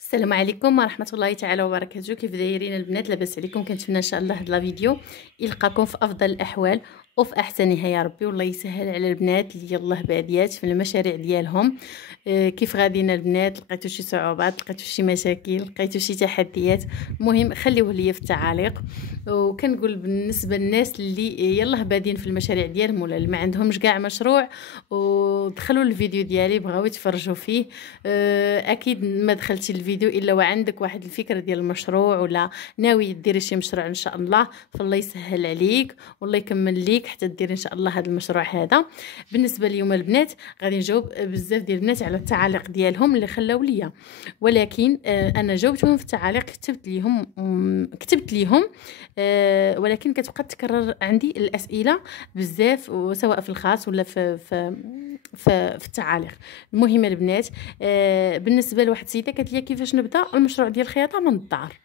السلام عليكم ورحمه الله تعالى وبركاته. كيف دايرين البنات؟ لاباس عليكم؟ كنتمنى ان شاء الله هذا الفيديو يلقاكم في افضل الاحوال وفي احسنها يا ربي، والله يسهل على البنات اللي يلاه باديات في المشاريع ديالهم. كيف غاديين البنات؟ لقيتو شي صعوبات، لقيتو شي مشاكل، لقيتو شي تحديات؟ المهم خليوه ليا في التعاليق. وكنقول بالنسبه للناس اللي يلاه بادين في المشاريع ديالهم ولا اللي ما عندهمش كاع مشروع ودخلوا الفيديو ديالي بغاو يتفرجوا فيه، اكيد ما دخلتي الفيديو الا وعندك واحد الفكره ديال المشروع ولا ناوي ديري شي مشروع ان شاء الله، فالله يسهل عليك والله يكمل ليك حتى ديري ان شاء الله هذا المشروع هذا. بالنسبه ليوم البنات غادي نجاوب بزاف ديال البنات على التعاليق ديالهم اللي خلاو ليا، ولكن انا جاوبتهم في التعاليق، كتبت ليهم، ولكن كتبقى تكرر عندي الاسئله بزاف، سواء في الخاص ولا في التعاليق. المهم البنات، بالنسبه لواحد السيده قالت لي كيفاش نبدا المشروع ديال الخياطه من الدار.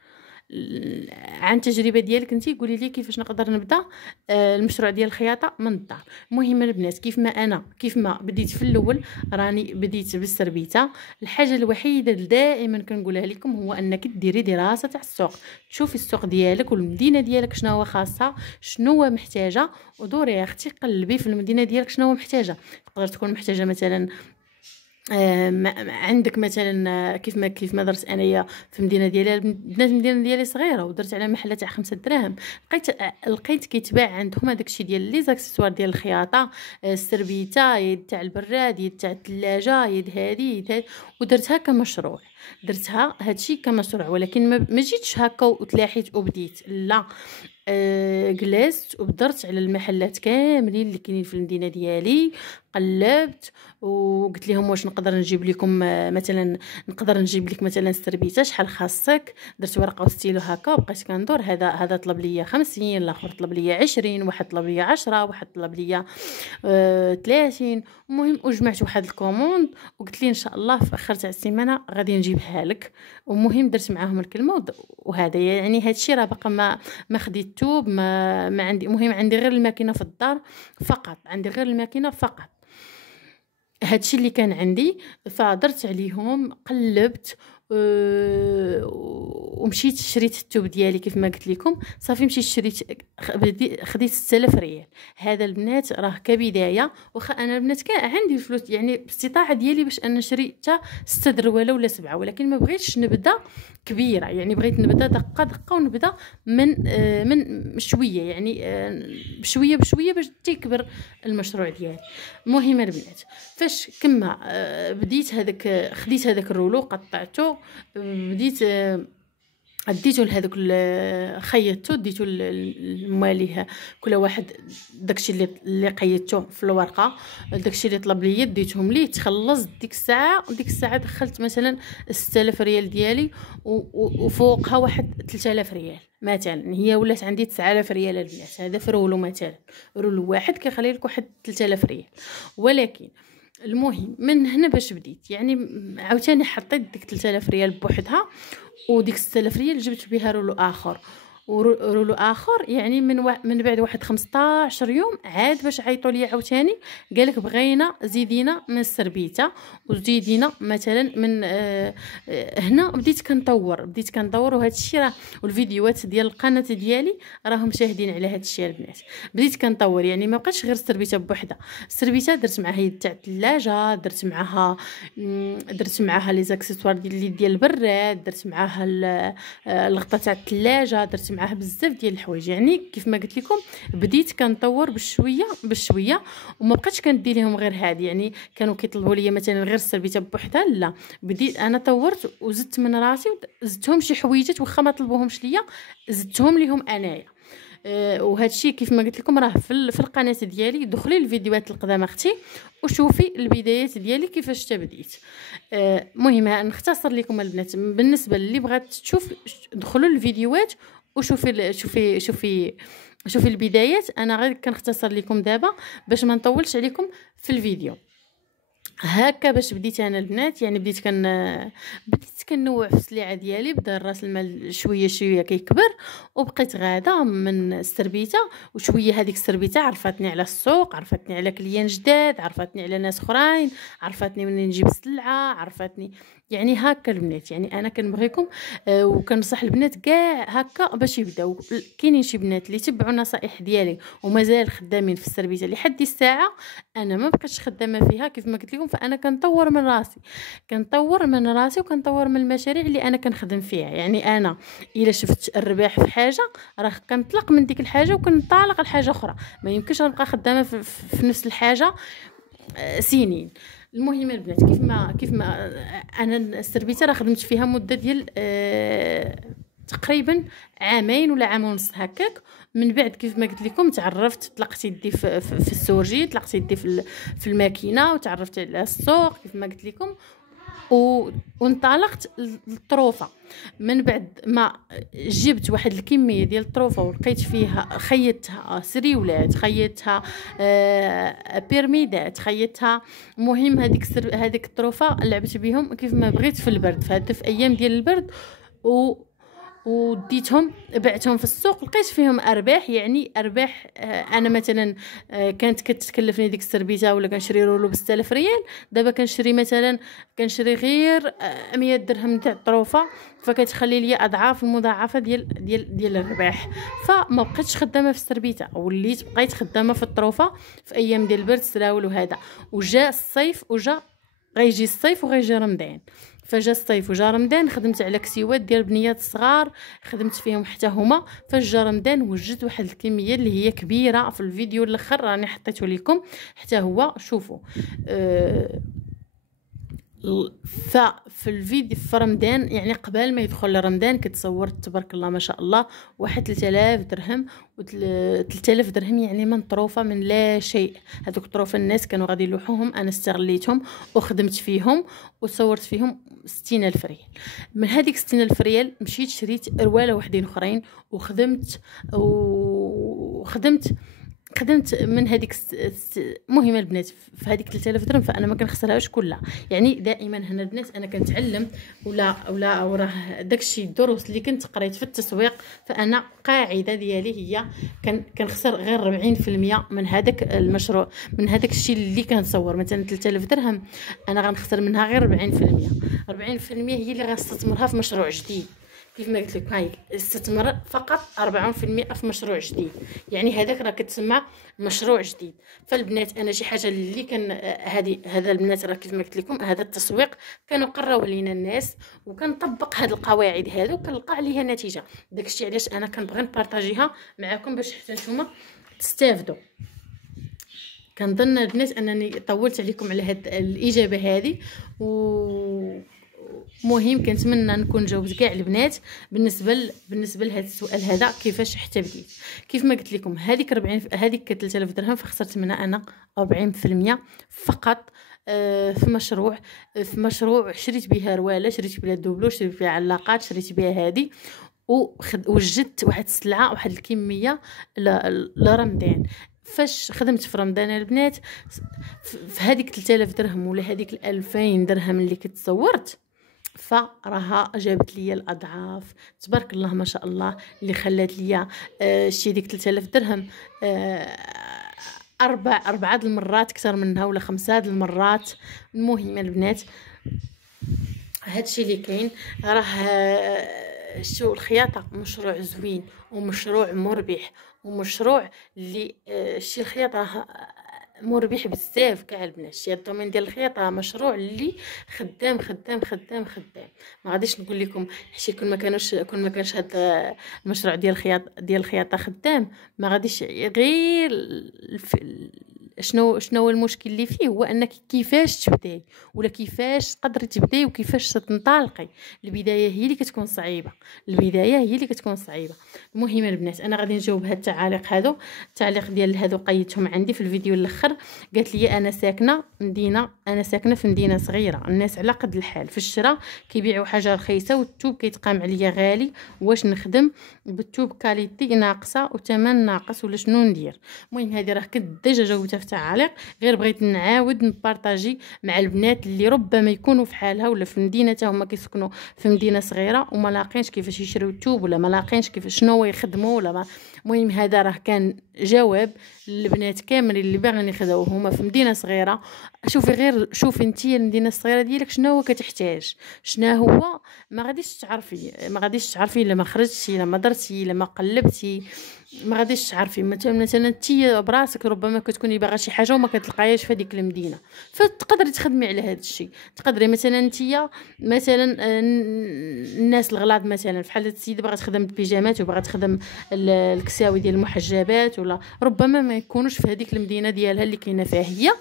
عن التجربه ديالك انت قولي لي كيفاش نقدر نبدا المشروع ديال الخياطه من الدار. المهم البنات، كيف ما بديت في الاول، راني بديت بالسربيته. الحاجه الوحيده اللي دائما كنقولها لكم هو انك ديري دراسه تاع السوق، تشوفي السوق ديالك والمدينه ديالك شنو هو خاصها، شنو هو محتاجه، ودوري يا اختي قلبي في المدينه ديالك شنو هو محتاجه. تقدر تكون محتاجه مثلا عندك مثلا كيف ما درت انايا في المدينه ديالي. بنات المدينه ديالي صغيره ودرت على محل تاع 5 دراهم، لقيت كيتباع عندهم هذاك الشيء ديال لي زاكسيسوار ديال الخياطه، السربيته، يد تاع البراد، يد تاع الثلاجه، يد هذه ودرتها كمشروع. درتها هادشي كمشروع، ولكن ما جيتش هكا وتلاحيت وبديت، لا. جلست وبدرت على المحلات كاملين اللي كاينين في المدينه ديالي، قلبت وقلت لهم واش نقدر نجيب لكم مثلا، نقدر نجيب لك مثلا السربيته شحال خاصك. درت ورقه وستيلو هكا وبقيت كندور، هذا طلب ليا 50، الاخر طلب ليا 20، واحد طلب ليا 10، واحد طلب ليا 30. المهم وجمعت واحد الكوموند وقلت لي ان شاء الله في اخر تاع السيمانه غادي نجيبها لك. ومهم درت معاهم الكلمه وهذا يعني هادشي راه باقا ما خديت توب، ما عندي. المهم عندي غير الماكينه في الدار فقط، عندي غير الماكينه فقط، هادشي اللي كان عندي. فدرت عليهم، قلبت ومشيت شريت التوب ديالي كيف ما قلت لكم. صافي مشيت شريت، خديت 6000 ريال. هذا البنات راه كبدايه، واخا انا البنات كان عندي الفلوس يعني باستطاعه ديالي باش انا شريت حتى 6 دروله ولا 7، ولكن ما بغيتش نبدا كبيره، يعني بغيت نبدا دقه دقه ونبدا من شويه، يعني بشويه بشويه باش تكبر المشروع ديالي. المهم البنات، فاش كما بديت هذاك، خديت هذاك الرولو قطعته، بديت ديتو لهذوك خيطته، ديتو المواليه كل واحد داكشي اللي قيدته في الورقه، داكشي اللي طلب لي ديتهم ليه. تخلص ديك الساعه دخلت مثلا 6000 ريال ديالي وفوقها واحد 3000 ريال مثلا، هي ولات عندي 9000 ريال البنات. هذا في رولو مثلا، رولو واحد كيخلي لك واحد 3000 ريال. ولكن المهم من هنا باش بديت، يعني عاوتاني حطيت ديك 3000 ريال بوحدها، وديك 6000 ريال جبت بها رولو اخر، ورولو اخر. يعني من بعد واحد 15 يوم عاد باش عيطوا لي عاوتاني، قالك بغينا زيدينا من السربيته وزيدينا مثلا من هنا. بديت كنطور وهذا الشيء راه، والفيديوهات ديال القناه ديالي راهم شاهدين على هذا الشيء البنات. بديت كنطور، يعني ما بقاش غير السربيته بوحدها. السربيته درت معها يد تاع الثلاجه، درت معها لي زاكسيسوار ديال البراد، درت معها الغطاء تاع الثلاجه، درت معاه بزاف ديال الحوايج. يعني كيف ما قلت لكم بديت كنطور بشويه وما بقيتش كندي لهم غير هذه. يعني كانوا كيطلبوا لي مثلا غير السربيته بوحدها، لا، بديت انا طورت وزدت من راسي، زدتهم شي حويجات واخا ما طلبوهمش ليا، زدتهم ليهم انايا. وهذا الشيء كيف ما قلت لكم راه في القناه ديالي. دخلي الفيديوهات القدام اختي وشوفي البدايات ديالي كيفاش تبديت. مهم نختصر لكم البنات، بالنسبه اللي بغات تشوف دخلوا الفيديوهات وشوفي البدايات. انا غير كنختصر لكم دابا باش ما نطولش عليكم في الفيديو. هكا باش بديت انا البنات، يعني بديت كنوع في السلعه ديالي. بدا راس المال شويه كيكبر، وبقيت غاده من السربيته وشويه. هذيك السربيته عرفتني على السوق، عرفتني على كليان جداد، عرفتني على ناس اخرين، عرفتني منين نجيب السلعه، عرفتني يعني هكا البنات، يعني انا كنبغيكم وكنصح البنات كاع هكا باش يبداو. كاينين شي بنات اللي تبعوا النصائح ديالي ومازال خدامين في السربيته لحد الساعه، انا ما بقيتش خدامه فيها كيف ما قلت لكم. فانا كنطور من راسي، وكنطور من المشاريع اللي انا كنخدم فيها. يعني انا الا شفت الربح في حاجه راه كنطلق من ديك الحاجه وكنطالق لحاجه اخرى. ما يمكنش نبقى خدامه في نفس الحاجه سنين. المهم البنات، كيف ما انا السربيته راه خدمت فيها مده ديال تقريبا عامين ولا عام ونص هكاك. من بعد كيف ما قلت لكم تعرفت، طلقت يدي في السورجي، طلقت يدي في الماكينه، وتعرفت على السوق كيف ما قلت لكم، وانطلقت للطروفه. من بعد ما جبت واحد الكميه ديال الطروفه ولقيت فيها، خيطتها سريولات، خيطتها بيرميدات، خيطتها. المهم هذيك الطروفه لعبت بهم كيف ما بغيت في البرد، في ايام ديال البرد، وديتهم بعتهم في السوق، لقيت فيهم ارباح. يعني ارباح انا مثلا كانت كتكلفني ديك السربيته ولا كنشري رولو ب6000 ريال، دابا كنشري غير 100 درهم تاع الطروفه، فكتخلي لي اضعاف المضاعفه ديال الرباح. فما بقيتش خدامه في السربيته، بقيت خدامه في الطروفه في ايام ديال البرد سراول وهذا. وجا الصيف، غيجي الصيف وغيجي رمضان. فجا الصيف وجا رمضان، خدمت على كسيوات ديال بنيات صغار، خدمت فيهم حتى هما. فجا رمضان وجدت واحد الكميه اللي هي كبيره. في الفيديو الاخر راني حطيته لكم حتى هو، شوفوا. ففي الفيديو في رمضان، يعني قبل ما يدخل رمضان، كتصورت تبارك الله ما شاء الله واحد 3000 درهم. و3000 درهم يعني من طروفه من لا شيء. هذوك الطروفه الناس كانوا غادي يلوحوهم، انا استغليتهم وخدمت فيهم وصورت فيهم 60000 ريال. من هذيك 60000 ريال مشيت شريت رواله وحدين اخرين وخدمت من هذيك مهمه البنات. في هذيك 3000 درهم فانا ما كنخسرهاش كلها. يعني دائما هنا البنات انا كنتعلم ولا وراه داكشي الدروس اللي كنت قريت في التسويق. فانا قاعده ديالي هي كنخسر غير 40% من هذاك المشروع، من هذاك الشيء اللي كنصور. مثلا 3000 درهم انا غنخسر منها غير 40% هي اللي غنستثمرها في مشروع جديد. كيف ما قلت لك، هاي استثمر فقط 40% في مشروع جديد. يعني هذاك راه كتسمى مشروع جديد. فالبنات انا شي حاجه اللي كان هذا البنات راه كيف ما قلت لكم، هذا التسويق كانوا قراو لينا الناس، وكنطبق هاد القواعد هادو وكنلقى عليها نتيجه. داكشي علاش انا كنبغي نبارطاجيها معكم باش حتى نتوما تستافدوا. كنظن البنات انني طولت عليكم على هاد الاجابه هذه، مهم كنتمنى نكون جاوبت كاع البنات بالنسبه لهذا السؤال هذا، كيفاش حتى بديت. كيف ما قلت لكم هذيك 3000 درهم فخسرت منها انا 40% فقط في مشروع شريت بها رواله، شريت بها دوبلو، شريت بها علاقات، شريت بها هذه، وجدت واحد السلعه، واحد الكميه لرمضان. فاش خدمت في رمضان البنات في هذيك 3000 درهم ولا هذيك 2000 درهم اللي كنت صورت، فراها جابت لي الاضعاف تبارك الله ما شاء الله. اللي خلات لي شي ديك 3000 درهم أربعة المرات اكثر منها ولا 5 المرات. المهم البنات هادشي اللي كاين. راه شو الخياطه مشروع زوين ومشروع مربح، ومشروع اللي شي الخياطه راه مربح بزاف كاع البنات. شي الدومين ديال الخياطه مشروع اللي خدام خدام خدام خدام. ما غاديش نقول لكم حيت كون ما كانش هذا المشروع ديال الخياطه خدام، ما غاديش غير شنو هو المشكل اللي فيه، هو انك كيفاش تبداي ولا كيفاش تقدري تبداي وكيفاش تنطلقي. البدايه هي اللي كتكون صعيبه. المهم البنات انا غادي نجاوب هاد التعاليق هادو. التعليق ديال هادو قيدتهم عندي في الفيديو الاخر. قالت لي انا ساكنه في مدينه صغيره، الناس على قد الحال في الشراء كيبيعوا حاجه رخيصه والثوب كيتقام عليا غالي. واش نخدم بالثوب كاليتي ناقصه وثمن ناقص ولا شنو ندير؟ المهم هذه راه كنت ديجا جاوبتها في تعاليق، غير بغيت نعاود نبارطاجي مع البنات اللي ربما يكونوا في حالها ولا في مدينه هما كيسكنوا في مدينه صغيره وما لاقينش كيفاش يشريو الثوب، ولا ما لاقينش كيفاش شنو يخدموا ولا ما. المهم هذا راه كان جواب للبنات كاملين اللي باغيين يخدموا هما في مدينه صغيره. شوفي غير، شوفي انت المدينه الصغيره ديالك شنو هو كتحتاج، شنو هو ما غاديش تعرفي، ما غاديش تعرفي الا ما خرجتي، الا ما درتي، الا ما قلبتي، ما غاديش تعرفي. مثلا انت براسك ربما كتكوني باغا شي حاجه وما كتلقايهاش في هذيك المدينه، فتقدري تخدمي على هذا الشيء. تقدري مثلا انت مثلا الناس الغلاض مثلا فحال السيده باغا تخدم البيجامات وباغا تخدم الكساوي ديال المحجبات، ولا ربما ما يكونوش في هذيك المدينه ديالها اللي كاينه فيها هي.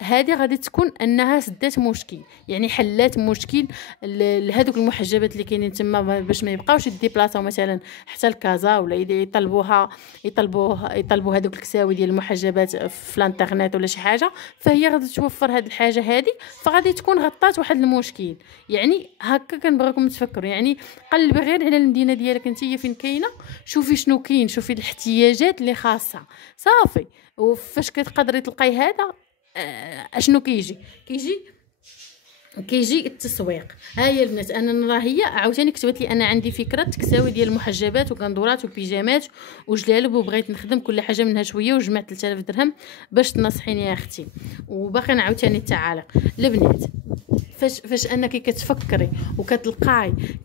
هذه غادي تكون انها سدات مشكل، يعني حلات مشكل لهذوك المحجبات اللي كاينين تما باش ما يبقاوش يديبلاصاو مثلا حتى لكازا، ولا يطلبوا هذوك الكساوي ديال المحجبات في الانترنت ولا شي حاجه. فهي غادي توفر هذه الحاجه هذه، فغادي تكون غطات واحد المشكل. يعني هكا كنبغيكم تفكروا، يعني قلبي غير على المدينه ديالك نتيا فين كاينه، شوفي شنو كاين، شوفي الاحتياجات اللي خاصه صافي. وفاش كتقدري تلقاي هذا اشنو كيجي التسويق. ها هي البنات، انا راه هي عاوتاني كتبت لي انا عندي فكره تكساوي ديال المحجبات وكندورات وبيجامات وجلالب، وبغيت نخدم كل حاجه منها شويه، وجمعت 3000 درهم باش تنصحيني يا اختي. وباقي عاوتاني التعاليق البنات. فاش انك كتفكري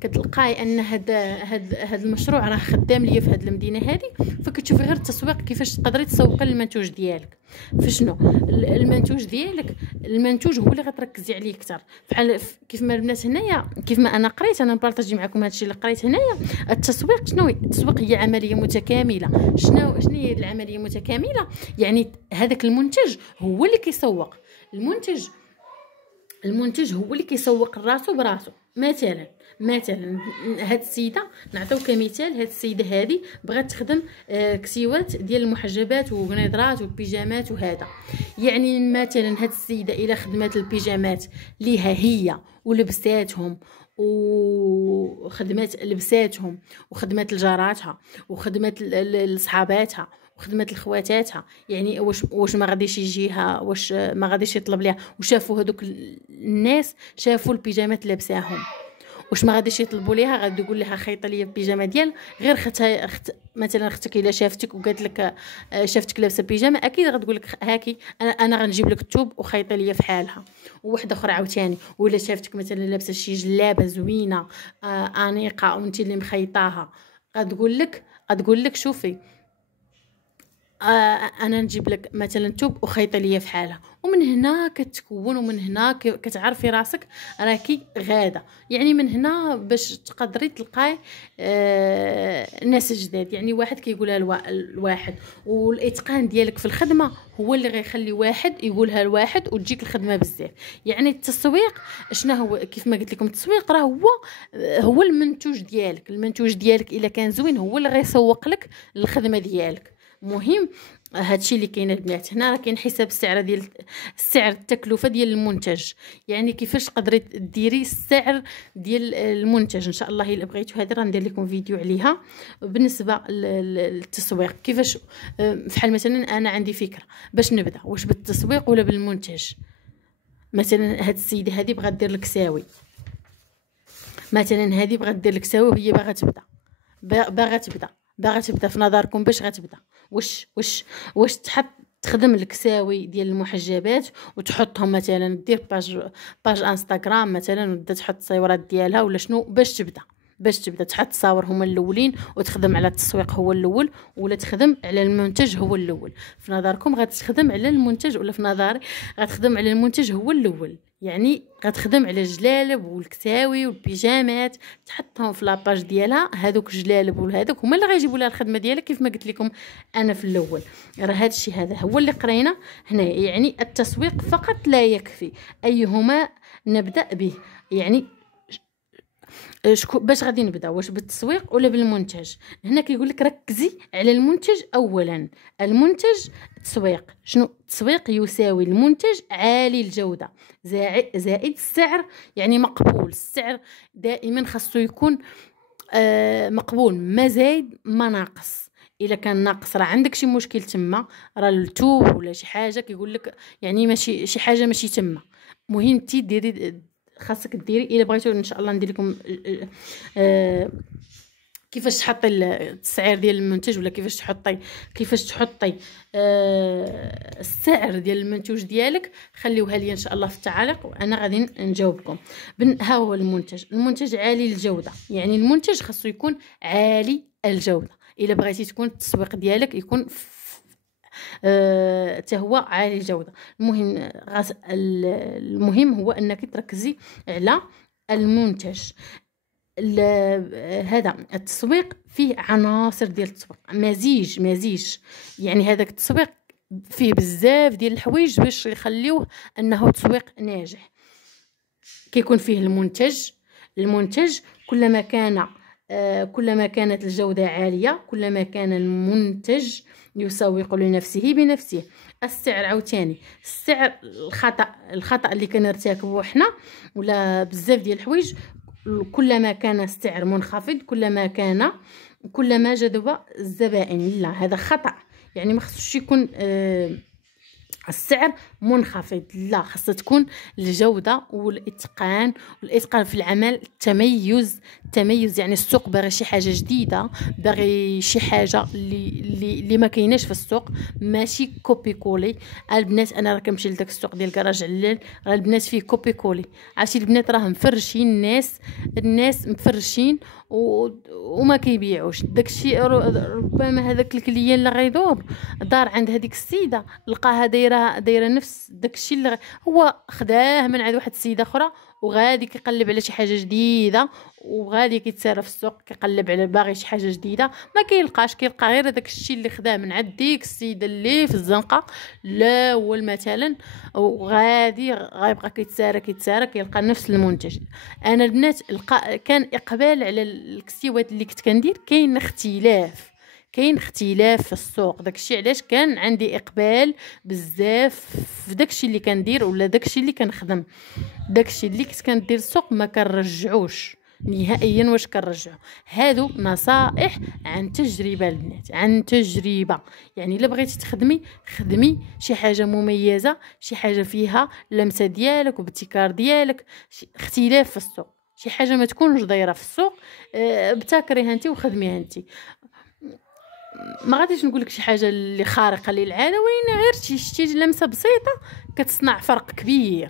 كتلقاي ان هذا المشروع راه خدام ليا في هذه المدينه هذه، فكتشوفي غير التسويق كيفاش تقدري تسوقي للمنتوج ديالك. فشنو المنتوج ديالك؟ المنتوج هو اللي غتركزي عليه اكثر. بحال كيف ما البنات هنايا، كيف ما انا قريت، انا نبارطاجي معكم هذا الشيء اللي قريت هنايا. التسويق شنو التسويق؟ هي عمليه متكامله. شنو هي العمليه المتكامله؟ يعني هذاك المنتج هو اللي كيسوق. المنتج هو اللي كيسوق راسو براسو. مثلا هاد السيده، نعطيو كمثال، هاد السيده هذه بغات تخدم كسيوات ديال المحجبات وغنيضرات وبيجامات وهذا. يعني مثلا هاد السيده الا خدمات البيجامات ليها هي ولبساتهم وخدمات لبساتهم وخدمات لجاراتها وخدمات لصحاباتها وخدمات لخواتاتها، يعني واش ما غاديش يجيها، واش ما غاديش يطلب ليها، وشافوا هذوك الناس شافوا البيجامات لابساهم، واش ما غاديش يطلبوا ليها، غادي يقول لها خيط لي البيجامه ديال غير اختها. مثلا اختك الا شافتك وقالت لك شافتك لابسه بيجامه، اكيد غتقول لك هاكي انا غنجيب لك الثوب وخيطي لي في حالها. وواحده اخرى عاوتاني، ولا شافتك مثلا لابسه شي جلابه زوينه انيقه وانت اللي مخيطاها، غتقول لك شوفي انا نجيب لك مثلا توب وخيطي ليا في حالها. ومن هنا كتكون، ومن هنا كتعرفي راسك راكي غاده. يعني من هنا باش تقدري تلقاي ناس جداد. يعني واحد كيقولها الواحد، والاتقان ديالك في الخدمه هو اللي غيخلي واحد يقولها لواحد وتجيك الخدمه بزاف. يعني التسويق شنو هو؟ كيف ما قلت لكم التسويق راه هو المنتوج ديالك الا كان زوين هو اللي غيسوق لك الخدمه ديالك. مهم هادشي اللي كاين البنات. هنا راه كاين حساب السعر التكلفه ديال المنتج. يعني كيفاش تقدري ديري السعر ديال المنتج. ان شاء الله الا بغيتو هذه راه ندير لكم فيديو عليها بالنسبه للتسويق. كيفاش بحال مثلا انا عندي فكره باش نبدا، واش بالتسويق ولا بالمنتج. مثلا هاد السيده هذه بغات دير الكساوي، مثلا هذه بغات دير الكساوي وهي باغا تبدا في نظركم باش غتبدا واش تخدم الكساوي ديال المحجبات وتحطهم مثلا دير باج انستغرام مثلا وتبدا تحط الصورات ديالها ولا شنو باش تبدا تحط تصاور هما الاولين وتخدم على التسويق هو الاول، ولا تخدم على المنتج هو الاول. في نظركم غتخدم على المنتج، ولا في نظري غتخدم على المنتج هو الاول. يعني غتخدم على الجلالب والكساوي والبيجامات، تحطهم في لاباج ديالها. هذوك الجلالب وهذوك هما اللي غيجيبوا لها الخدمه ديالها. كيف ما قلت لكم انا في الاول، راه هذا الشيء هذا هو اللي قرينا هنا. يعني التسويق فقط لا يكفي، ايهما نبدا به. يعني باش غادي نبدا، واش بالتسويق ولا بالمنتج؟ هنا كيقول لك ركزي على المنتج اولا. المنتج تسويق شنو؟ التسويق يساوي المنتج عالي الجوده زائد السعر، يعني مقبول. السعر دائما خاصو يكون مقبول، ما زايد ما ناقص. الا كان ناقص، راه عندك شي مشكل تما، راه التوب ولا شي حاجه كيقول لك يعني ماشي شي حاجه ماشي تما. مهم انت ديري، خاصك ديري. الا بغيتو ان شاء الله ندير لكم كيفاش تحطي التسعير ديال المنتج، ولا كيفاش تحطي السعر ديال المنتوج ديالك، خليوها لي ان شاء الله في التعاليق وانا غادي نجاوبكم. ها هو المنتج عالي الجوده، يعني المنتج خاصو يكون عالي الجوده. الا بغيتي تكون التسويق ديالك يكون حتى هو عالي الجوده. المهم هو انك تركزي على المنتج. هذا التسويق فيه عناصر ديال التسويق، مزيج يعني هذاك التسويق فيه بزاف ديال الحوايج باش يخليوه انه تسويق ناجح. كيكون فيه المنتج كلما كانت الجودة عالية، كلما كان المنتج يسوق لنفسه بنفسه. السعر عاوتاني، السعر الخطأ اللي كنرتكبوه حنا ولا بزاف ديال الحوايج، كلما كان السعر منخفض كلما جذب الزبائن. لا، هذا خطأ. يعني ما خصوش يكون السعر منخفض، لا، خاصة تكون الجودة والإتقان في العمل. التميز يعني السوق باغي شي حاجة جديدة، باغي شي حاجة اللي ما كايناش في السوق، ماشي كوبي كولي. البنات انا راه كنمشي لداك السوق ديال كراج علال، راه البنات فيه كوبي كولي. عرفتي البنات راه مفرشين، الناس مفرشين وما كيبيعوش داكشي. ربما هذاك الكليان اللي غيدور دار عند هذيك السيده لقاها دايره نفس داكشي اللي هو خداه من عند واحد السيده اخرى، وغادي كيقلب على شي حاجه جديده، وغادي كيتسارى في السوق كيقلب على باغي شي حاجه جديده، ما كيلقاش، كيلقى غير داك الشيء اللي خداه من عند ديك السيده اللي في الزنقه الاول مثلا، وغادي غيبقى كيتسارى كيلقى نفس المنتج. انا البنات كان اقبال على الكسيوات اللي كنت كندير، كاين اختلاف في السوق. داكشي علاش كان عندي اقبال بزاف في داكشي اللي كندير ولا داكشي اللي كنخدم. داكشي اللي كنت كندير السوق ما كنرجعوش نهائيا. واش كنرجعو؟ هادو نصائح عن تجربه البنات، عن تجربه. يعني الا بغيتي خدمي شي حاجه مميزه، شي حاجه فيها لمسه ديالك وابتكار ديالك، اختلاف في السوق، شي حاجه ما تكونش دايره في السوق، ابتكريها انت وخدميها انت. ما غاديش نقول لك شي حاجه اللي خارقه للعاده، ولكن غير شي لمسه بسيطه كتصنع فرق كبير.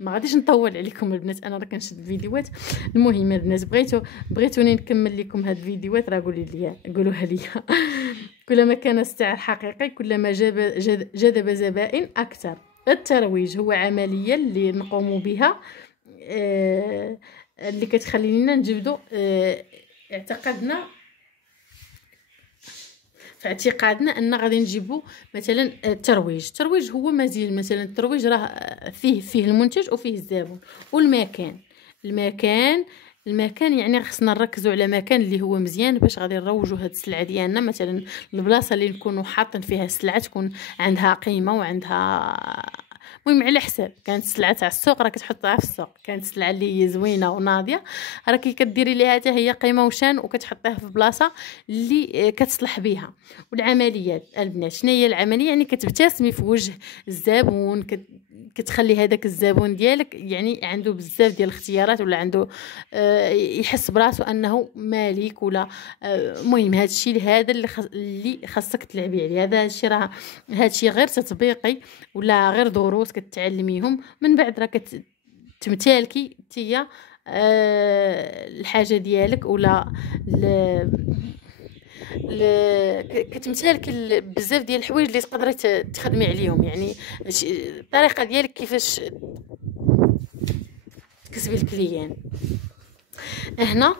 ما غاديش نطول عليكم البنات، انا راه كنشد الفيديوهات. المهم البنات، بغيتوني نكمل لكم هاد الفيديوهات، راه قولوها لي كلما كان السعر حقيقي كلما جذب زبائن اكثر. الترويج هو عمليه اللي نقوم بها اللي كتخلينا نجبدوا في اعتقادنا ان غادي نجيبوا مثلا الترويج هو مزيج. مثلا الترويج راه فيه المنتج وفيه الزبون والمكان. المكان يعني خصنا نركزوا على مكان اللي هو مزيان باش غادي نروجوا هاد السلعه ديالنا. مثلا البلاصه اللي نكونوا حاطين فيها السلعه تكون عندها قيمه وعندها، المهم على حساب. كانت السلعه تاع السوق راه كتحطها في السوق، كانت السلعه اللي هي زوينه وناضيه راه كديري ليها حتى هي قيمه وشان، وكتحطيها في بلاصه اللي كتصلح بها. والعمليات البنات، شنو هي العمليه؟ يعني كتبتسمي في وجه الزبون، كتخلي هذاك الزبون ديالك يعني عنده بزاف ديال الاختيارات، ولا عنده يحس براسو انه مالك، ولا المهم هذا الشيء هذا اللي خاصك تلعبي عليه. هذا الشيء راه غير تطبيقي ولا غير دروس كتعلميهم، من بعد راه كتمتالكي تيا الحاجه ديالك، ولا كتمتالك بزاف ديال الحوايج اللي تقدري تخدمي عليهم. يعني الطريقه ديالك كيفاش تكسبي الكليان. هنا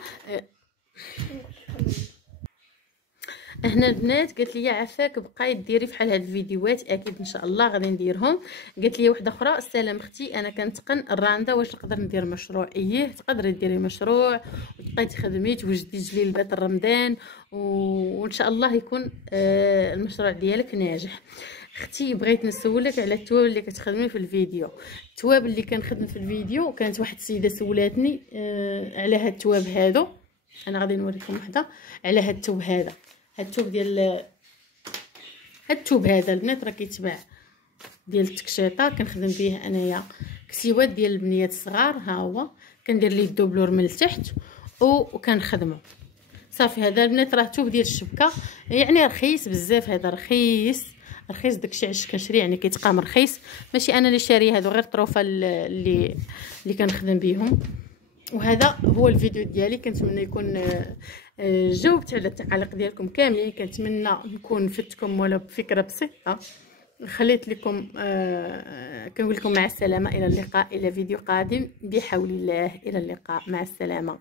البنات قالت لي عفاك بقاي ديري بحال هاد الفيديوهات، اكيد ان شاء الله غادي نديرهم. قالت لي وحده اخرى، السلام اختي، انا كنتقن الرانده، واش نقدر ندير مشروع؟ تقدري ديري مشروع وتبقاي تخدمي توجدي جليلبات رمضان، وان شاء الله يكون المشروع ديالك ناجح. اختي بغيت نسولك على التواب اللي كتخدمي في الفيديو. التواب اللي كنخدم في الفيديو، كانت واحد السيده سولاتني على هاد التواب هادو. انا غادي نوريكم وحده على هاد الثوب هذا. هاد الثوب ديال هاد الثوب هذا البنات راه كيتباع ديال التكشيطه، كنخدم به انايا كسيوات ديال البنيات الصغار. ها هو كندير ليه الدوبلور من التحت وكنخدمه صافي. هذا البنات راه ثوب ديال الشبكه، يعني رخيص بزاف. هذا رخيص داكشي علاش كنشري، يعني كيتقام رخيص. ماشي انا اللي شاريه، هادو غير طروفه اللي كنخدم بهم. وهذا هو الفيديو ديالي. كنتمنى يكون جاوبت على التعاليق ديالكم كاملين. كنتمنى نكون فدتكم ولو بفكره بسيطه. خليت لكم كنقول لكم مع السلامه، الى اللقاء، الى فيديو قادم بحول الله. الى اللقاء، مع السلامه.